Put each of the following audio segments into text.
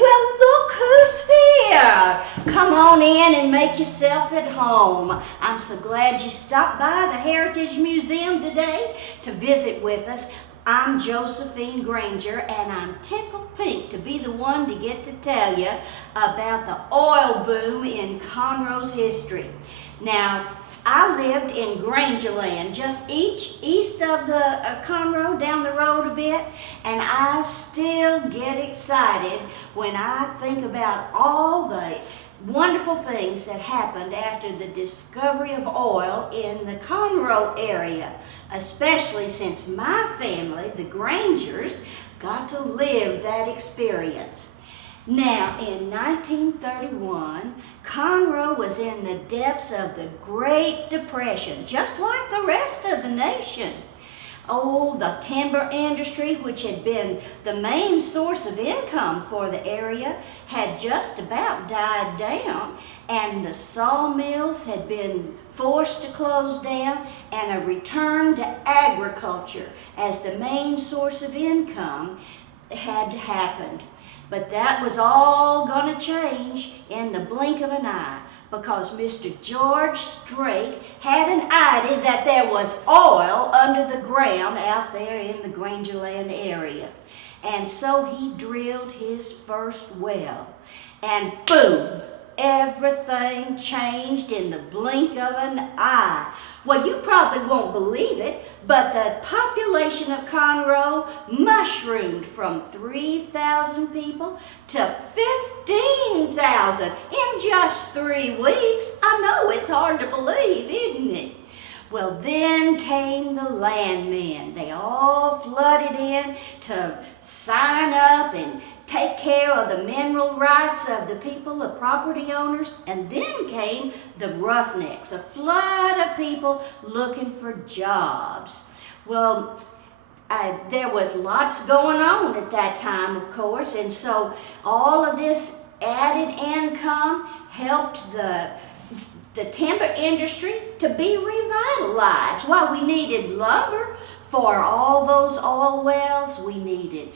Well, look who's here. Come on in and make yourself at home. I'm so glad you stopped by the Heritage Museum today to visit with us. I'm Josephin Gramger, and I'm tickled pink to be the one to get to tell you about the oil boom in Conroe's history. Now, I lived in Grangerland, just east of the Conroe, down the road a bit, and I still get excited when I think about all the wonderful things that happened after the discovery of oil in the Conroe area, especially since my family, the Grangers, got to live that experience. Now, in 1931, Conroe was in the depths of the Great Depression, just like the rest of the nation. Oh, the timber industry, which had been the main source of income for the area, had just about died down, and the sawmills had been forced to close down, and a return to agriculture as the main source of income had happened. But that was all going to change in the blink of an eye, because Mr. George Strake had an idea that there was oil under the ground out there in the Grangerland area. And so he drilled his first well, and boom! Everything changed in the blink of an eye. Well, you probably won't believe it, but the population of Conroe mushroomed from 3,000 people to 15,000 in just 3 weeks. I know it's hard to believe, isn't it? Well, then came the landmen. They all flooded in to sign up and take care of the mineral rights of the people, the property owners, and then came the roughnecks, a flood of people looking for jobs. Well, there was lots going on at that time, of course, and so all of this added income helped the timber industry to be revitalized. Well, we needed lumber for all those oil wells. We needed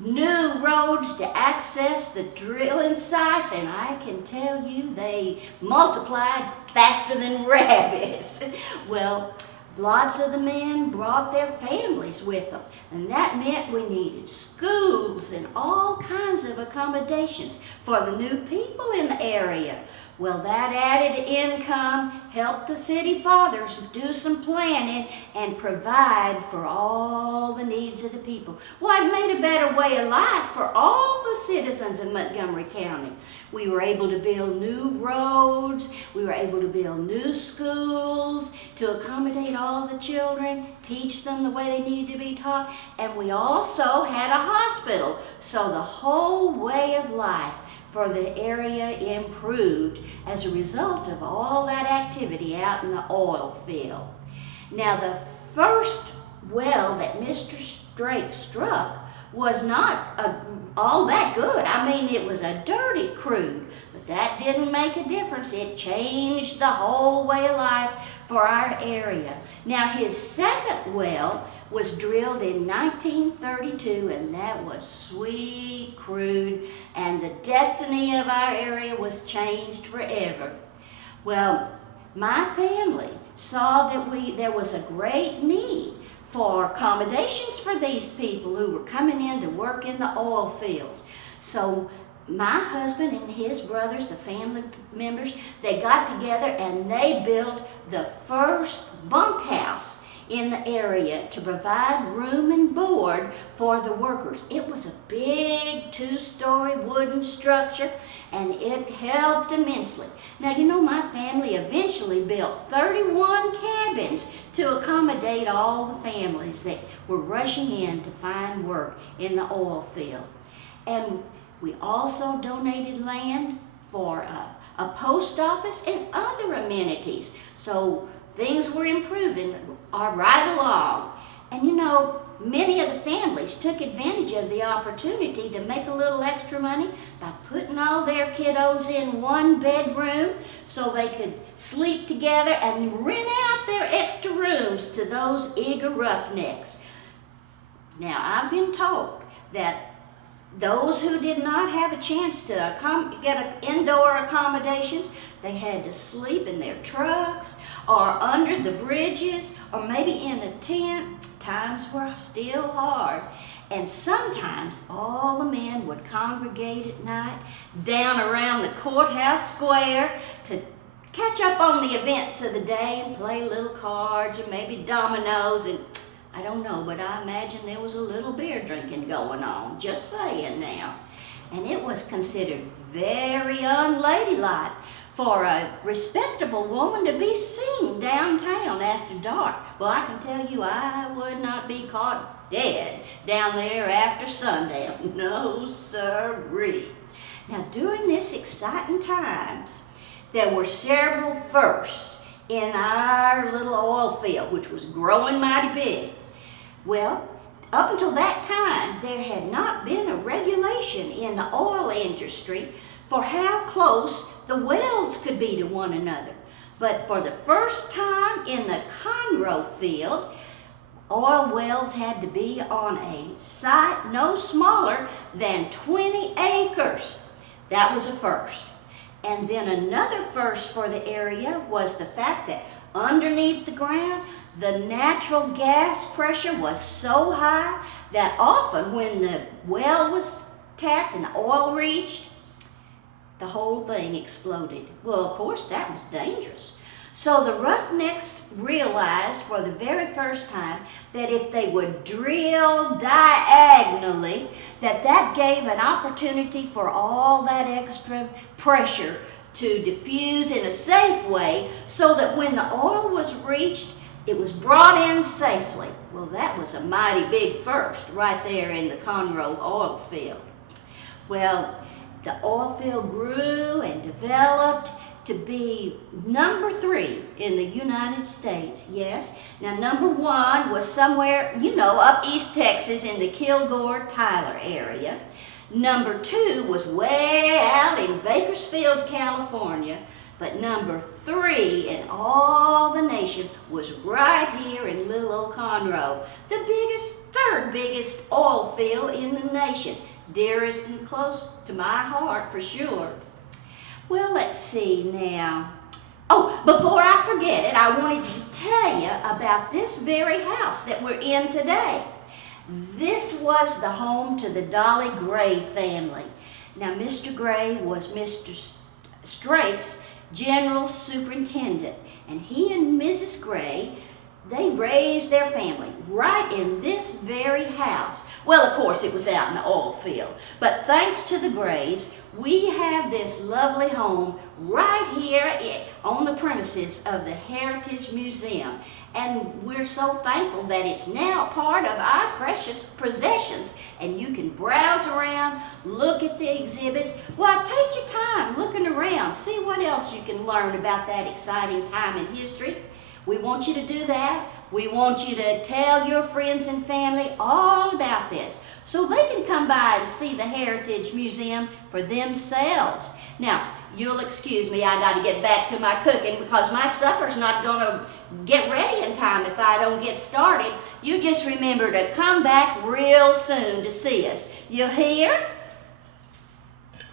new roads to access the drilling sites, and I can tell you they multiplied faster than rabbits. Well, lots of the men brought their families with them, and that meant we needed schools and all kinds of accommodations for the new people in the area. Well, that added income helped the city fathers do some planning and provide for all the needs of the people. Well, it made a better way of life for all the citizens in Montgomery County. We were able to build new roads, we were able to build new schools to accommodate all the children, teach them the way they needed to be taught, and we also had a hospital, so the whole way of life for the area improved as a result of all that activity out in the oil field. Now, the first well that Mr. Strake struck was not all that good. I mean, it was a dirty crude, but that didn't make a difference. It changed the whole way of life for our area. Now, his second well was drilled in 1932, and that was sweet crude, and the destiny of our area was changed forever. Well, my family saw that there was a great need for accommodations for these people who were coming in to work in the oil fields. So my husband and his brothers, the family members, they got together and they built the first bunkhouse in the area to provide room and board for the workers. It was a big 2-story wooden structure, and it helped immensely. Now, you know, my family eventually built 31 cabins to accommodate all the families that were rushing in to find work in the oil field. And we also donated land for a post office and other amenities. So things were improving right along. And you know, many of the families took advantage of the opportunity to make a little extra money by putting all their kiddos in one bedroom so they could sleep together and rent out their extra rooms to those eager roughnecks. Now, I've been told that Those who did not have a chance to get indoor accommodations, they had to sleep in their trucks or under the bridges or maybe in a tent. Times were still hard. And sometimes all the men would congregate at night down around the courthouse square to catch up on the events of the day and play little cards or maybe dominoes, and I don't know, but I imagine there was a little beer drinking going on, just saying now. And it was considered very unladylike for a respectable woman to be seen downtown after dark. Well, I can tell you, I would not be caught dead down there after sundown. No, sirree. Now, during this exciting times, there were several firsts in our little oil field, which was growing mighty big. Well, up until that time, there had not been a regulation in the oil industry for how close the wells could be to one another. But for the first time in the Conroe field, oil wells had to be on a site no smaller than 20 acres. That was a first. And then another first for the area was the fact that underneath the ground, the natural gas pressure was so high that often when the well was tapped and the oil reached, the whole thing exploded. Well, of course, that was dangerous. So the Roughnecks realized for the very first time that if they would drill diagonally, that gave an opportunity for all that extra pressure to diffuse in a safe way so that when the oil was reached, it was brought in safely. Well, that was a mighty big first right there in the Conroe oil field. Well, the oil field grew and developed to be number 3 in the United States, yes. Now, number 1 was somewhere, up East Texas in the Kilgore-Tyler area. Number 2 was way out in Bakersfield, California. But number 3 in all the nation was right here in little old Conroe, the third biggest oil field in the nation. Dearest and close to my heart for sure. Well, let's see now. Oh, before I forget it, I wanted to tell you about this very house that we're in today. This was the home to the Dolly Gray family. Now, Mr. Gray was Mr. Strake's general superintendent, and he and Mrs. Gray, they raised their family right in this very house. Well, of course, it was out in the oil field, but thanks to the Grays, we have this lovely home right here on the premises of the Heritage Museum. And we're so thankful that it's now part of our precious possessions. And you can browse around, look at the exhibits. Well, take your time looking around. See what else you can learn about that exciting time in history. We want you to do that. We want you to tell your friends and family all about this so they can come by and see the Heritage Museum for themselves. Now, you'll excuse me, I got to get back to my cooking because my supper's not going to get ready in time if I don't get started. You just remember to come back real soon to see us. You hear?